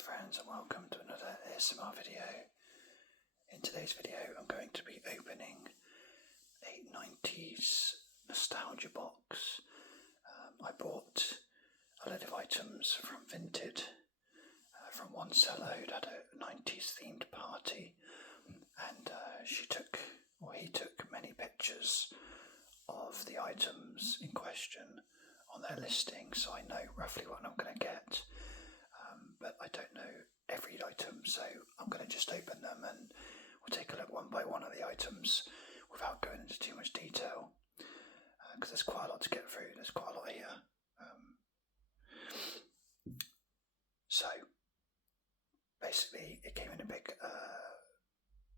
friends, and welcome to another ASMR video. In today's video I'm going to be opening a 90s nostalgia box. I bought a load of items from Vinted from one seller who'd had a 90s themed party, and he took many pictures of the items in question on their listing, so I know roughly what I'm going to get. But I don't know every item, so I'm going to just open them and we'll take a look one by one of the items without going into too much detail, because there's quite a lot to get through. There's quite a lot here. So basically it came in a big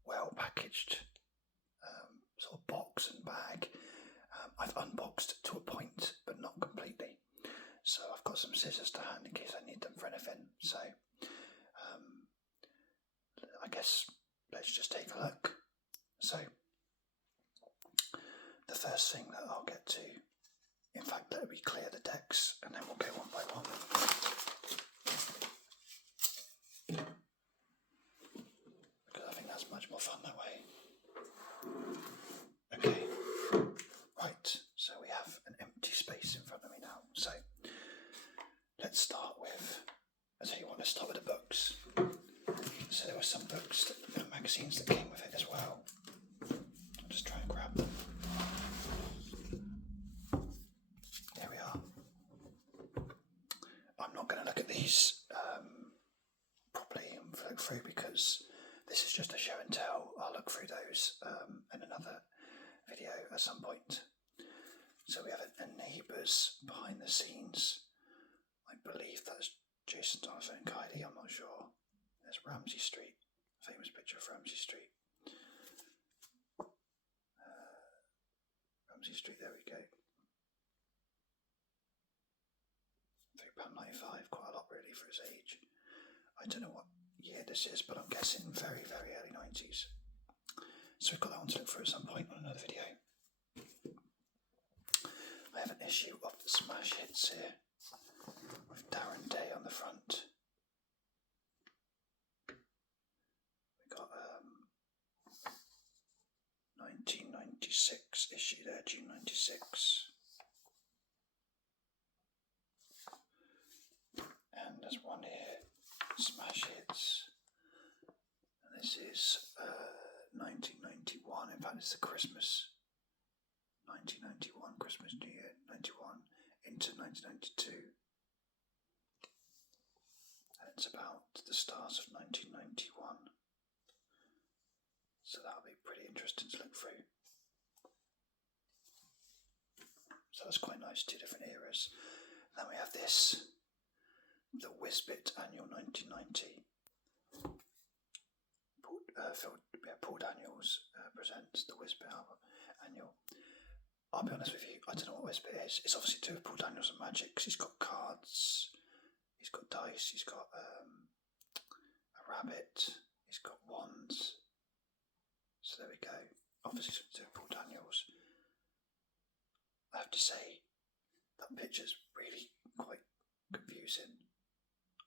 well packaged sort of box and bag. I've unboxed to a point but not completely, so I've got some scissors to hand in case I need them for anything. So I guess let's just take a look. So the first thing that I'll get to, in fact let me clear the decks and then we'll go one by one, because I think that's much more fun that way. Okay, right, so we have an empty space in front of me now. So let's start with, let's start with the books. So there were some books and magazines that came with it as well. I'll just try and grab them. There we are. I'm not going to look at these properly and look through, because this is just a show and tell. I'll look through those in another video at some point. So we have a Neighbours behind the scenes. I believe that's Jason Donovan and Kylie, I'm not sure. There's Ramsey Street, famous picture of Ramsey Street. Ramsey Street, there we go. £3.95, quite a lot really for his age. I don't know what year this is, but I'm guessing very, very early 90s. So we've got that one to look through at some point on another video. I have an issue of the Smash Hits here, with Darren Day on the front. We got 1996 issue there, June 96. And there's one here, Smash Hits. And this is 1991, in fact it's the Christmas. 1991, Christmas, New Year, 91 into 1992. And it's about the start of 1991. So that'll be pretty interesting to look through. So that's quite nice, two different eras. Then we have this, the Whizbit Annual 1990. Paul Daniels presents the Whizbit album Annual. I'll be honest with you, I don't know what Whizbit is. It's obviously to do with Paul Daniels and magic, because he's got cards, he's got dice, he's got a rabbit, he's got wands. So there we go. Obviously something to do with Paul Daniels. I have to say, that picture's really quite confusing.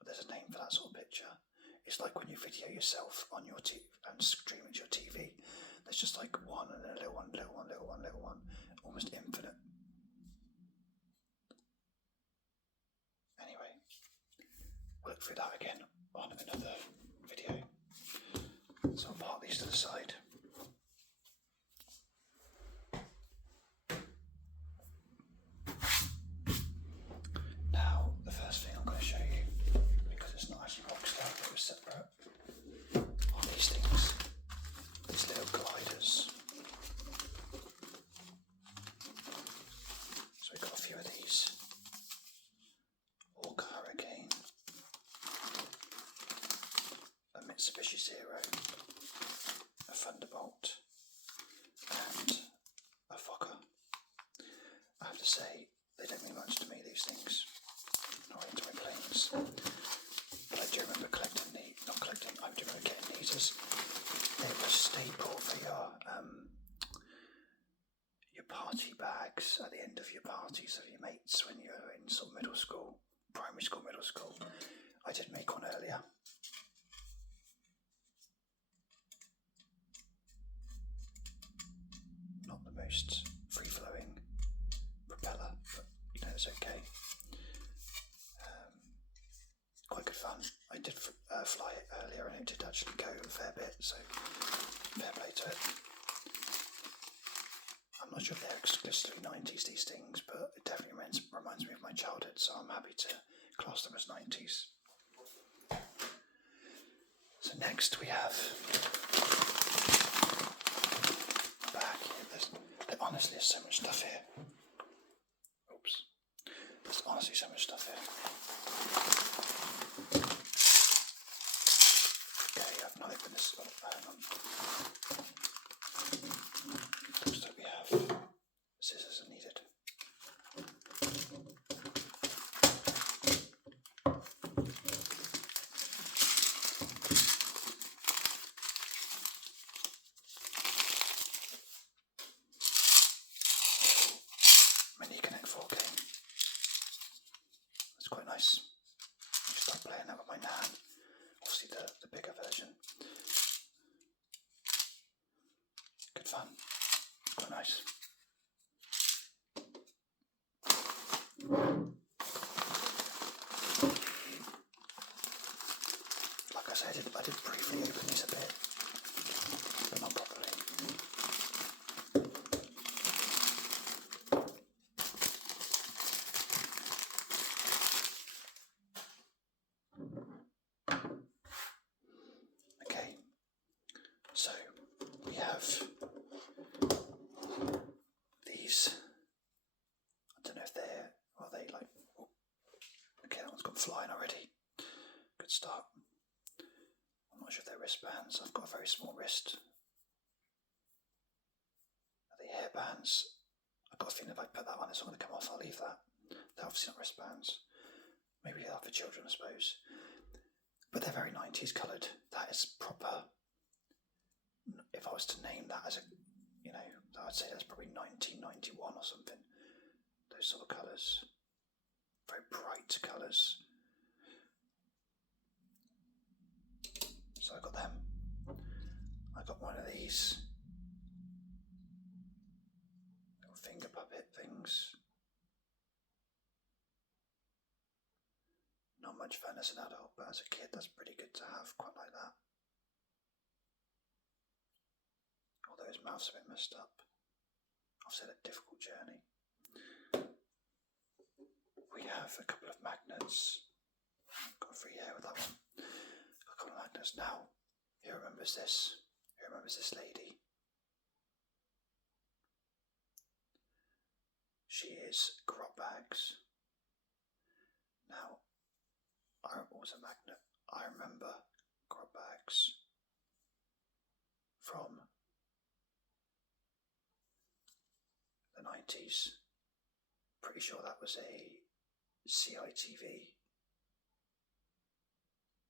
There's a name for that sort of picture. It's like when you video yourself on your TV and stream it to your TV. There's just like one and then a little one, little one, little one, little one. Almost infinite. Anyway, we'll look through that again on another video. So I'll park these to the side. Now, the first thing I'm going to show you, because it's not actually boxed out, it was separate, are these things. These little gliders. So we've got a few of these. Orca Hurricane, a Mitsubishi Zero, a Thunderbolt, and a Fokker. I have to say, they don't mean much to me, these things. Not into my planes. But I do remember I do remember getting these as they were a staple for your party bags at the end of your parties of your mates when you were in sort of middle school, primary school, middle school. I did make one earlier. did fly it earlier, and it did actually go a fair bit, so fair play to it. I'm not sure if they're exclusively 90s, these things, but it definitely reminds me of my childhood, so I'm happy to class them as 90s. So next we have a bag here. There honestly is so much stuff here. Oops. There's honestly so much stuff here. Okay, I've not opened this. Hang on. Looks like we have scissors are needed. Mini Connect 4K. It's quite nice. I just start playing that with my nan. Obviously the bigger version. Good fun. Quite nice. Like I said, I did briefly open this a bit, but not properly. Okay, so we have these. I don't know if are they like, oh, okay, that one's gone flying already. Good start. I'm not sure if they're wristbands. I've got a very small wrist. Are they hairbands? I've got a feeling if I put that on, it's not going to come off. I'll leave that. They're obviously not wristbands. Maybe they are for children, I suppose. But they're very 90s coloured. That is proper. If I was to name that as a, I would say that's probably 1991 or something. Those sort of colours. Very bright colours. So I got them. I got one of these little finger puppet things. Not much fun as an adult, but as a kid that's pretty good to have, quite like that. Although his mouth's a bit messed up. I've said a difficult journey. We have a couple of magnets. Got a free hair with that one. Got a couple of magnets now. Who remembers this? Who remembers this lady? She is Grot Bags. Now, what was a magnet? I remember Grot Bags from the 90s. Pretty sure that was a CITV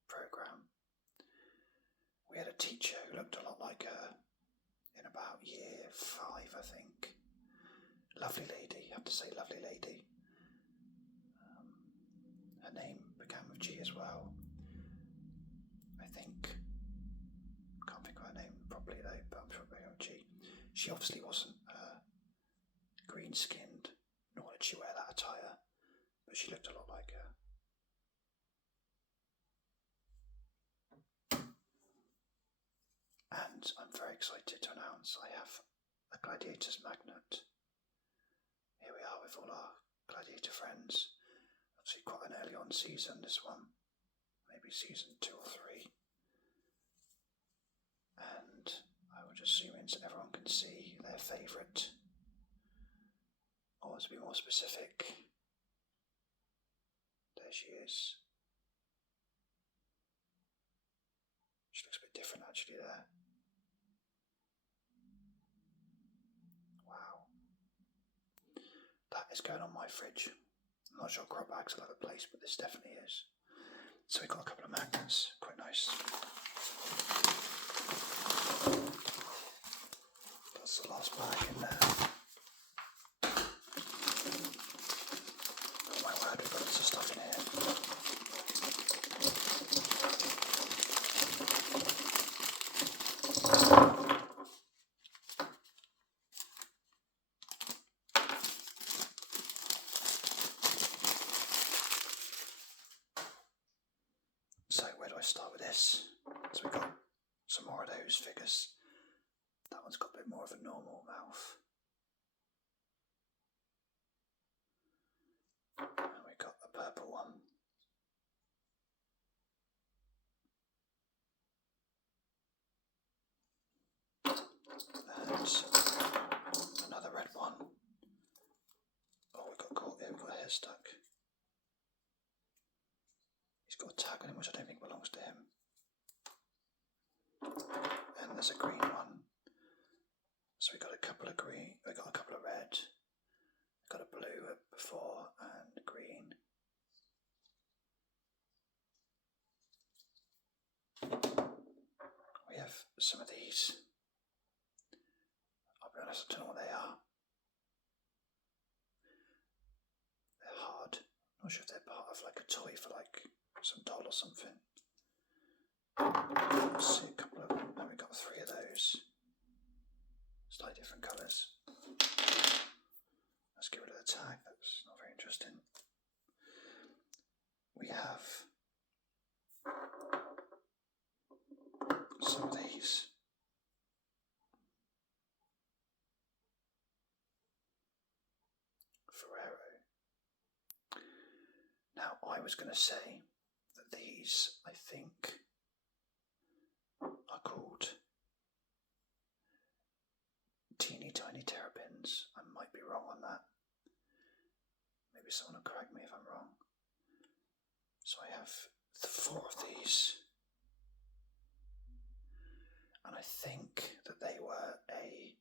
program. We had a teacher who looked a lot like her in about year 5, I think. Lovely lady, I have to say lovely lady. Her name began with G as well. I think. Can't think of her name properly though, but I'm sure it began with G. She obviously wasn't green skinned, nor did she wear that attire, but she looked a lot like her. And I'm very excited to announce I have a Gladiators magnet. Here we are with all our Gladiator friends. Obviously quite an early on season, this one. Maybe season 2 or 3. And I will just zoom in so everyone can see their favourite. Or to be more specific, there she is. She looks a bit different actually there. Wow. That is going on my fridge. I'm not sure Grot Bags will have a place, but this definitely is. So we've got a couple of magnets, quite nice. That's the last bag in there. Oh my word, we've got lots of stuff in here. So where do I start with this? So we've got some more of those figures. That one's got a bit more of a normal mouth. And we've got a purple one. And another red one. Oh, we got caught here, we've got a hair stuck. He's got a tag on him which I don't think belongs to him. And there's a green one. So we got a couple of green, we got a couple of red, got a blue before and green. We have some of these. I'll be honest, I don't know what they are. They're hard. I'm not sure if they're part of like a toy for like some doll or something. Let's see a couple of them. Now we've got 3 of those. Slightly different colours. Let's get rid of the tag, that's not very interesting. We have some of these. Ferrero. Now I was going to say that these, I think, are called teeny tiny terrapins. I might be wrong on that. Maybe someone will correct me if I'm wrong. So I have 4 of these. And I think that they were a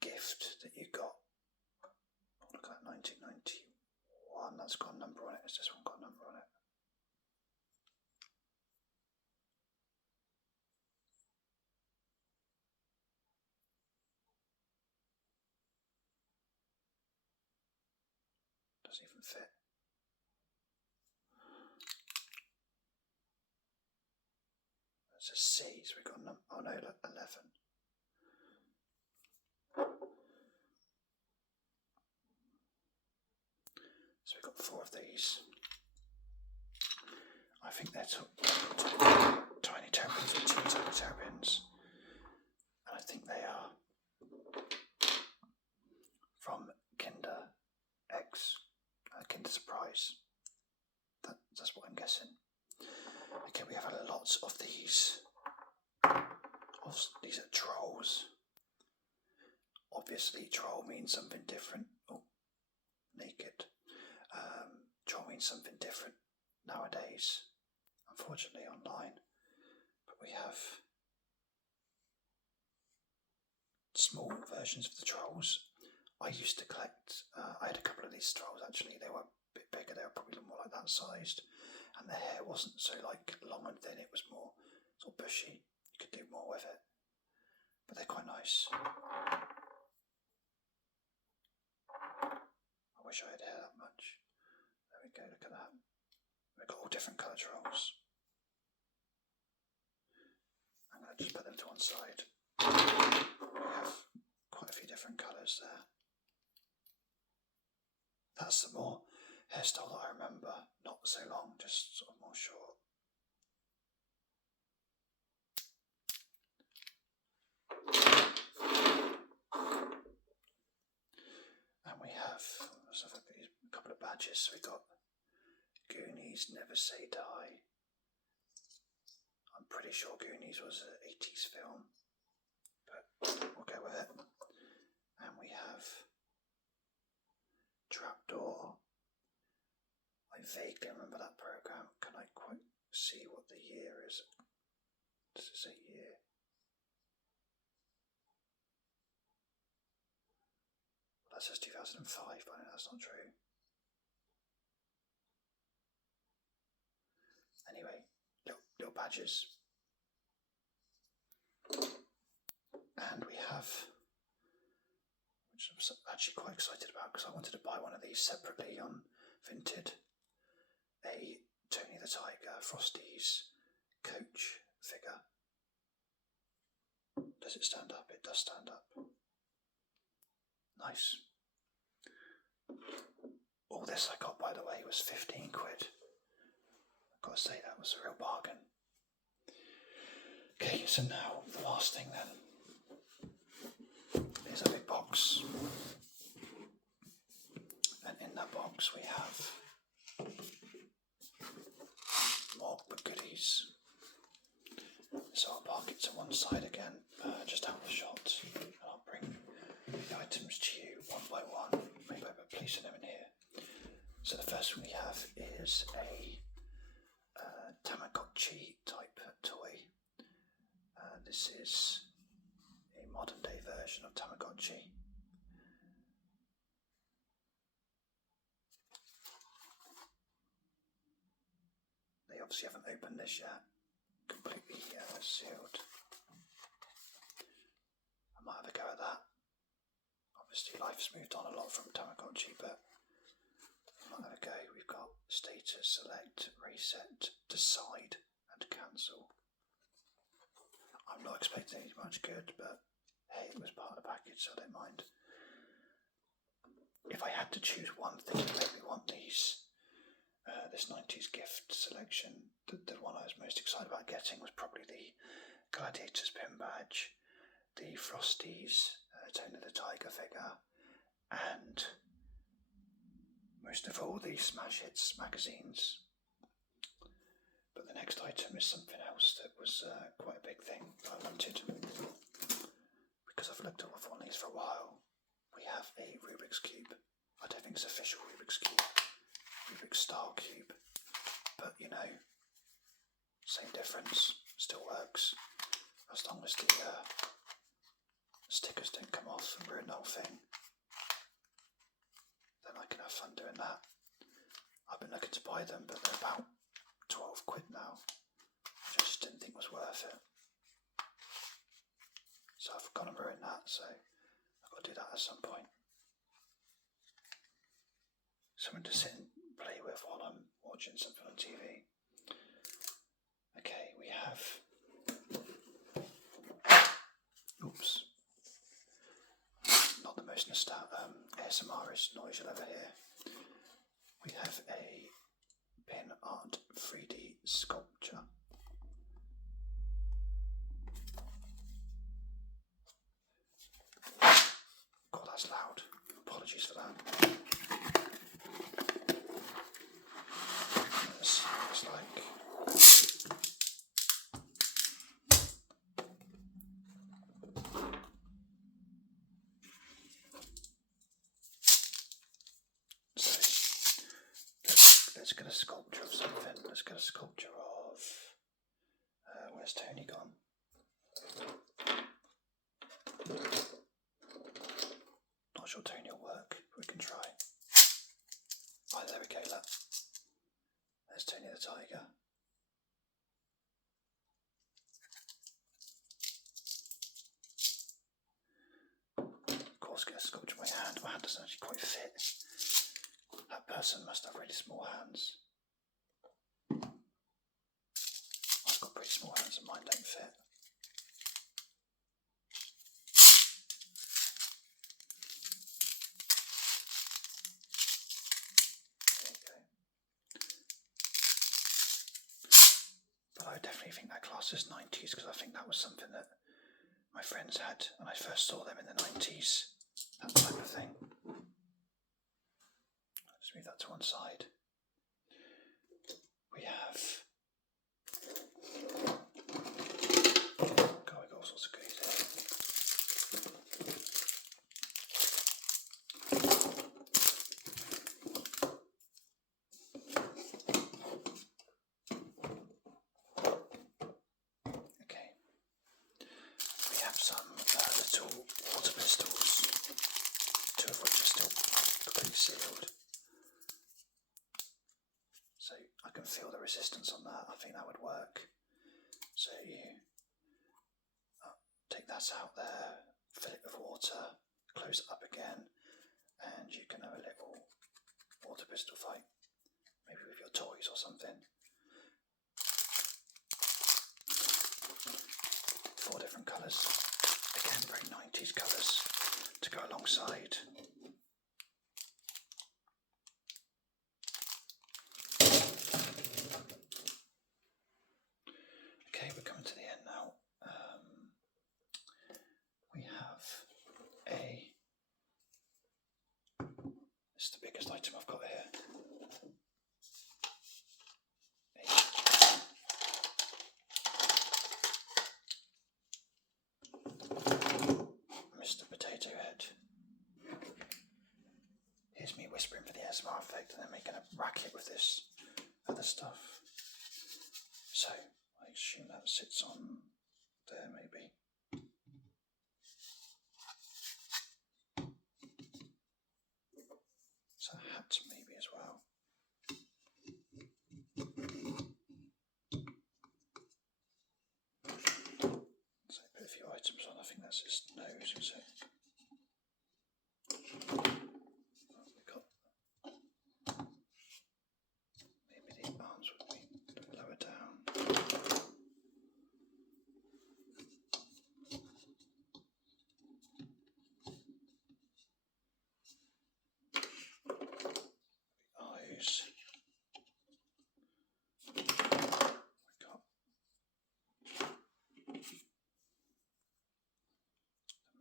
gift that you got. Oh, look at that, 1991. That's got a number on it. Has this one got a number on it? Doesn't even fit. It's a C, so we've got a number. Oh no, 11. So we've got 4 of these. I think they're tiny terrapins or teeny tiny terrapins. And I think they are from Kinder X, Kinder Surprise. That's what I'm guessing. Okay, we have lots of these. These are trolls. Obviously, troll means something different. Oh, naked. Troll means something different nowadays, unfortunately, online. But we have small versions of the trolls. I used to collect, I had a couple of these trolls actually. They were a bit bigger, they were probably more like that sized. And the hair wasn't so like long and thin, it was more sort of bushy. You could do more with it. But they're quite nice. I wish I had hair that much. There we go, look at that. We've got all different colour trolls. I'm going to just put them to one side. We have quite a few different colours there. That's the more hairstyle that I remember. Not so long, just sort of more short. And we have a couple of badges. So we got Goonies, Never Say Die. I'm pretty sure Goonies was an 80s film, but we'll go with it. And we have Trapdoor. I vaguely remember that programme. Can I quite see what the year is? Does it say year? Well, that says 2005, but I know that's not true. Anyway, little badges. And we have, which I'm actually quite excited about because I wanted to buy one of these separately on Vinted, a Tony the Tiger Frosty's coach figure. Does it stand up? It does stand up. Nice. All this I got, by the way, was 15 quid. got to say that was a real bargain. Okay, so now the last thing then is a big box, and in that box we have more goodies. So I'll park it to one side again, just out of the shot, and I'll bring the items to you one by one, maybe by placing them in here. So the first one we have is a Tamagotchi type toy. This is a modern day version of Tamagotchi. They obviously haven't opened this yet, completely sealed. I might have a go at that. Obviously life's moved on a lot from Tamagotchi, but I might have a go. We've got status, select, reset, decide and cancel. I'm not expecting any much good, but hey, it was part of the package, so I don't mind. If I had to choose one thing to make me want this 90s gift selection, the one I was most excited about getting was probably the Gladiator's pin badge, the Frosties Tony the Tiger figure, and most of all the Smash Hits magazines. But the next item is something else that was quite a big thing that I wanted, because I've looked at one of these for a while. We have a Rubik's Cube. I don't think it's official Rubik's Cube, Rubik's Style Cube, but you know, same difference, still works, as long as the stickers don't come off and ruin the whole thing. Then I can have fun doing that. I've been looking to buy them, but they're about 12 quid now, which I just didn't think was worth it. So I've gone and ruined that, so I've got to do that at some point. Something to sit and play with while I'm watching something on TV. Okay, we have... Oops. Not the most ASMRist noise you'll ever hear. We have a pin art 3D sculpture. God, that's loud. Apologies for that. It's like... Let's get a sculpture of something. Let's get a sculpture of... where's Tony gone? Not sure Tony will work. We can try. Oh, there we go, look. There's Tony the Tiger. Of course, get a sculpture in my hand. My hand doesn't actually quite fit. That person must have really small hands. I've got pretty small hands and mine don't fit. There you go. But I definitely think that class is 90s, because I think that was something that my friends had when I first saw them in the 90s. That type of thing. Let's move that to one side. We have... God, we've got all sorts of goodies here. Okay. We have some little water pistols, two of which are still completely sealed. So I can feel the resistance on that. I think that would work. So you take that out there, fill it with water, close it up again, and you can have a little water pistol fight, maybe with your toys or something. 4 different colours, again very 90s colours to go alongside. biggest item I've got here. Mr. Potato Head. Here's me whispering for the ASMR effect and then making a racket with this other stuff. So, I assume that sits on there maybe. It's a hat maybe as well. So put a few items on. I think that's his nose, is it? We got maybe the arms would be lower down. Eyes. We got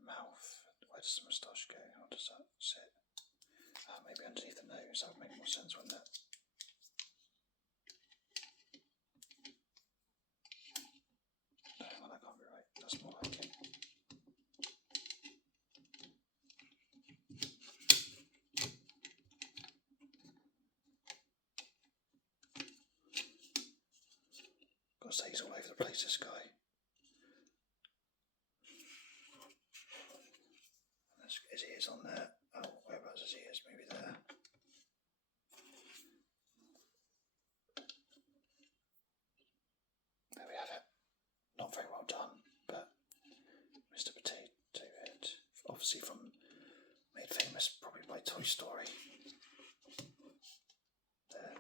mouth. Where does the moustache go? How does that sit? Maybe underneath the nose. That would make more sense, wouldn't it? No, well, that can't be right. That's more like it. Gotta say, he's all over the place, this guy. His ears on there. Oh, whereabouts his ears? Maybe there. There we have it. Not very well done, but Mr. Potato Head, obviously made famous probably by Toy Story. There.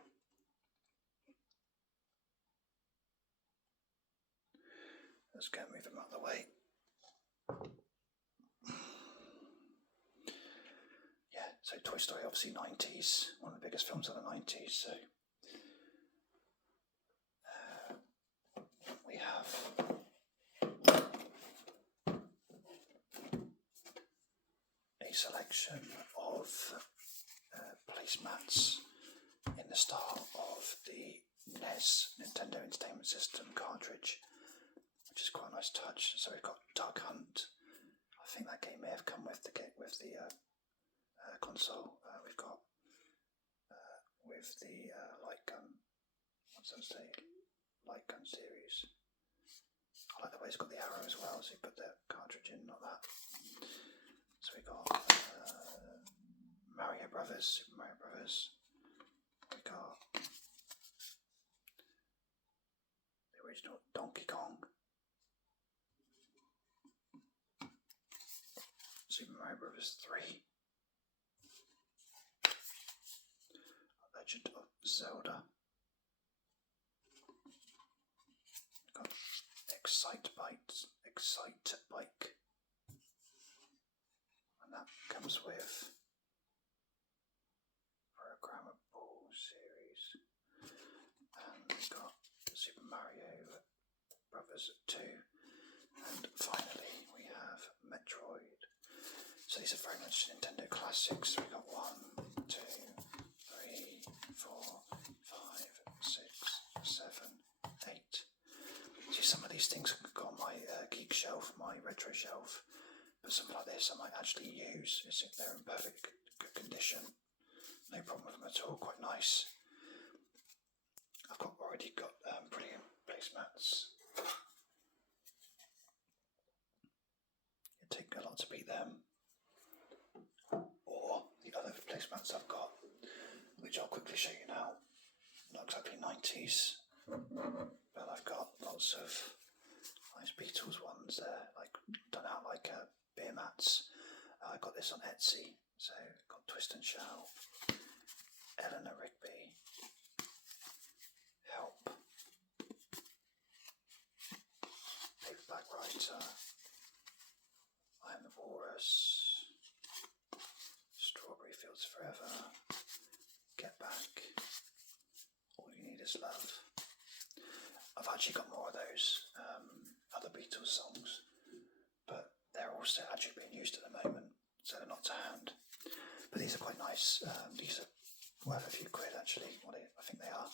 Let's go move him out of the way. So Toy Story, obviously 90s, one of the biggest films of the 90s, so we have a selection of placemats in the style of the NES, Nintendo Entertainment System cartridge, which is quite a nice touch. So we've got Duck Hunt. I think that game may have come with the console. We've got with the light gun. What's that say? Light gun series. I like the way it's got the arrow as well. So you put the cartridge in, not that. So we got Mario Brothers, Super Mario Brothers. We got the original Donkey Kong. Super Mario Brothers 3. Legend of Zelda. Got Excite Bike, and that comes with Programmable series. And we've got Super Mario Brothers 2, and finally we have Metroid. So these are very much Nintendo classics. We got 1, 2, 3, 4, 5, 6, 7, 8. See, some of these things can go on my geek shelf, my retro shelf, but something like this I might actually use. They're in perfect good condition, no problem with them at all. Quite nice. I've already got brilliant placemats. It take a lot to beat them, or the other placemats I've got, which I'll quickly show you now. Not exactly 90s, but I've got lots of nice Beatles ones there, like done out like beer mats. I got this on Etsy, so got Twist and Shout, Eleanor Rigby, Help, Paperback Writer, I Am the Walrus, Strawberry Fields Forever, Get Back, All You Need Is Love. I've actually got more of those other Beatles songs, but they're also actually being used at the moment, so they're not to hand. But these are quite nice. These are worth a few quid actually. I think they are.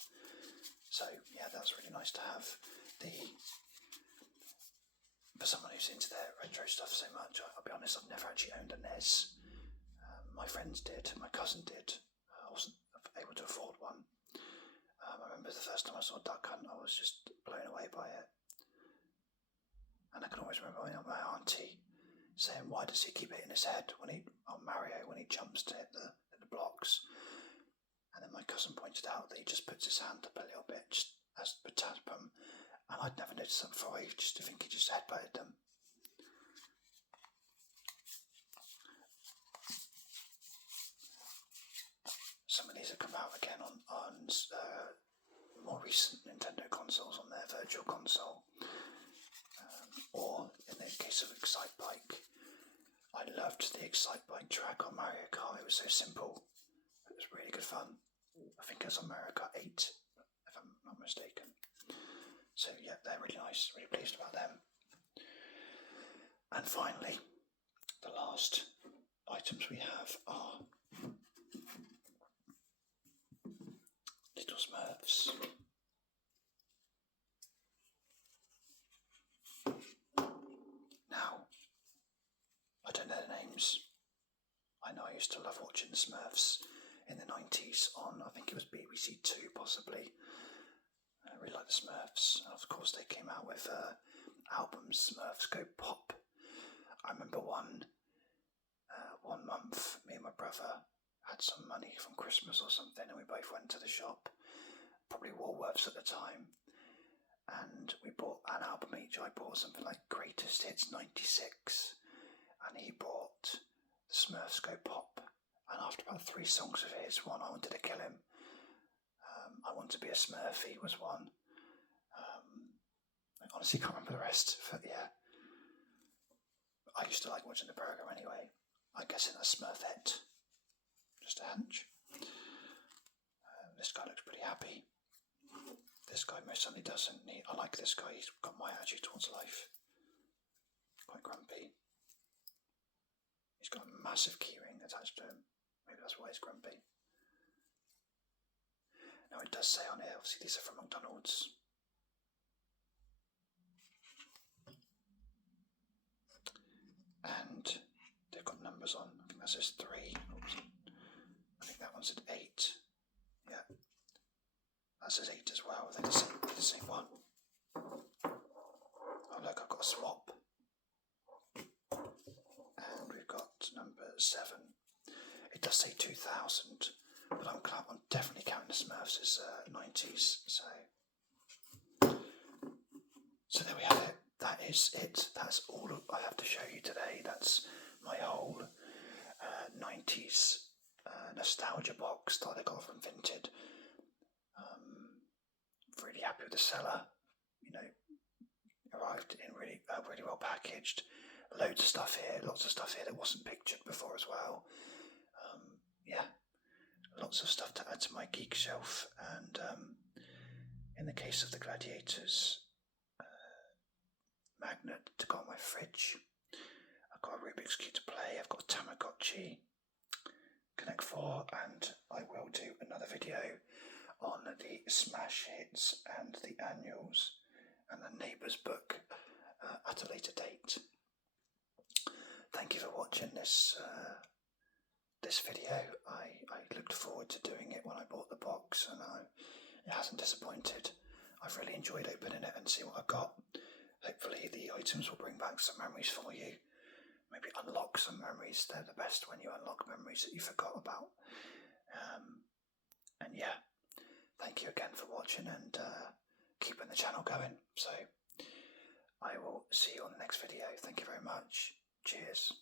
So yeah, that's really nice to have. For someone who's into their retro stuff so much, I'll be honest, I've never actually owned a NES. My friends did, my cousin did. I wasn't able to afford one. I remember the first time I saw Duck Hunt, I was just blown away by it. And I can always remember my auntie saying, "Why does he keep hitting his head on Mario when he jumps to hit the blocks?" And then my cousin pointed out that he just puts his hand up a little bit, just as to tap them. And I'd never noticed that before. I used to think he just headbutted them. Some of these have come out again on more recent Nintendo consoles, on their Virtual Console. Or in the case of Excite Bike, I loved the Excite Bike track on Mario Kart. It was so simple. It was really good fun. I think it was on Mario Kart 8, if I'm not mistaken. So yeah, they're really nice. Really pleased about them. And finally, the last items we have are Little Smurfs. Now, I don't know the names. I know I used to love watching the Smurfs in the 90s on, I think it was BBC 2 possibly. I really like the Smurfs. And of course they came out with albums, Smurfs Go Pop. I remember one month, me and my brother had some money from Christmas or something, and we both went to the shop, probably Woolworths at the time, and we bought an album each. I bought something like Greatest Hits 96, and he bought the Smurfs Go Pop. And after about 3 songs of his, one, I Wanted to Kill Him, I Want to Be a Smurfy was one. I honestly can't remember the rest, but yeah. I used to like watching the programme anyway. I guess in a Smurfette. Just a hunch. This guy looks pretty happy. This guy most certainly doesn't. I like this guy. He's got my attitude towards life. Quite grumpy. He's got a massive keyring attached to him. Maybe that's why he's grumpy. Now it does say on here, obviously these are from McDonald's. And they've got numbers on. I think that says 3. Oops. I think that one said 8. Yeah. That says 8 as well. They're the same one. Oh look, I've got a swap. And we've got number 7. It does say 2000, but I'm definitely counting the Smurfs as 90s. So there we have it. That is it. That's all I have to show you today. That's my whole 90s nostalgia box that I got from Vinted. Really happy with the seller. Arrived in really well packaged. Loads of stuff here. Lots of stuff here that wasn't pictured before as well. Lots of stuff to add to my geek shelf. And in the case of the Gladiators, magnet to go on my fridge. I've got a Rubik's Cube to play. I've got a Tamagotchi, Connect 4, and I will do another video on the smash hits and the annuals and the Neighbours book at a later date. Thank you for watching this video. I looked forward to doing it when I bought the box, and it hasn't disappointed. I've really enjoyed opening it and see what I've got. Hopefully the items will bring back some memories for you. Maybe unlock some memories. They're the best when you unlock memories that you forgot about. And yeah, thank you again for watching and keeping the channel going. So I will see you on the next video. Thank you very much. Cheers.